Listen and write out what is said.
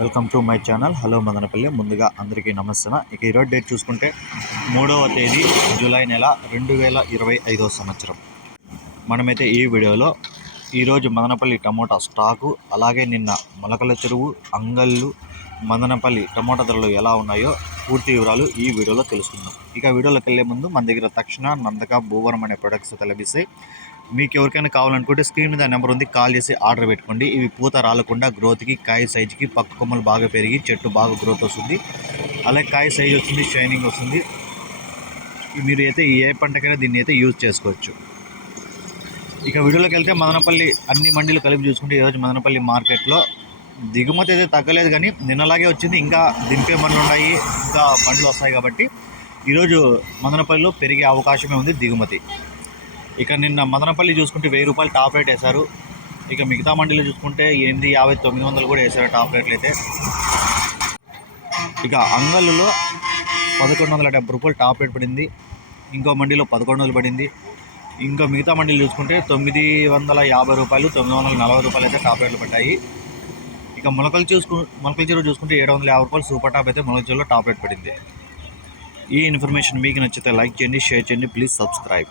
Welcome to my channel. Hello Madanapalle. ముందుగా అందరికీ నమస్తే ఇక ఈరోజు డేట్ చూసుకుంటే మూడవ తేదీ జూలై నెల రెండు వేల ఇరవై ఐదో సంవత్సరం. మనమైతే ఈ వీడియోలో ఈరోజు మదనపల్లి టమోటా స్టాకు అలాగే నిన్న మొలకల చెరువు అంగళ్ళు మదనపల్లి టమోటా ధరలు ఎలా ఉన్నాయో పూర్తి వివరాలు ఈ వీడియోలో తెలుసుకుందాం. ఇక వీడియోలోకి వెళ్ళే ముందు మన దగ్గర తక్షణ నందక భూవరం అనే ప్రొడక్ట్స్ లభిస్తాయి. మీకు ఎవరికైనా కావాలనుకుంటే స్క్రీన్ మీద నెంబర్ ఉంది కాల్ చేసి ఆర్డర్ పెట్టుకోండి. ఇవి పూత రాలకుండా గ్రోత్కి కాయ సైజుకి పక్క కొమ్మలు బాగా పెరిగి చెట్టు బాగా గ్రోత్ వస్తుంది. అలాగే కాయ సైజ్ వస్తుంది షైనింగ్ వస్తుంది. మీరు అయితే ఏ పంటకైనా దీన్ని అయితే యూజ్ చేసుకోవచ్చు. ఇక వీడియోలోకి వెళ్తే మదనపల్లి అన్ని మండీలు కలిపి చూసుకుంటే ఈరోజు మదనపల్లి మార్కెట్లో దిగుమతి అయితే తగ్గలేదు కానీ నిన్నలాగే వచ్చింది. ఇంకా దింపే బండ్లు ఉన్నాయి. ఇంకా బండ్లు వస్తాయి కాబట్టి ఈరోజు మదనపల్లిలో పెరిగే అవకాశమే ఉంది దిగుమతి. ఇక నిన్న మదనపల్లి చూసుకుంటే వెయ్యి రూపాయలు టాప్ రేట్ వేశారు. ఇక మిగతా మండలి చూసుకుంటే ఎనిమిది యాభై తొమ్మిది వందలు కూడా వేశారు టాప్ రేట్లు అయితే. ఇక అంగల్లో పదకొండు వందల డెబ్బై రూపాయలు టాప్ రేట్ పడింది. ఇంకో మండీలో పదకొండు వందలు పడింది. ఇంకా మిగతా మండీలు చూసుకుంటే తొమ్మిది వందల యాభై రూపాయలు తొమ్మిది వందల నలభై రూపాయలు అయితే టాప్ రేట్లు పడ్డాయి. ఇక మొలకలు చూసుకు మొలకల చెరువు చూసుకుంటే ఏడు వందల యాభై రూపాయలు సూపర్ టాప్ అయితే మొలకల చెరువులో టాప్ రేట్ పడింది. ఈ ఇన్ఫర్మేషన్ మీకు నచ్చితే లైక్ చేయండి షేర్ చేయండి ప్లీజ్ సబ్స్క్రైబ్.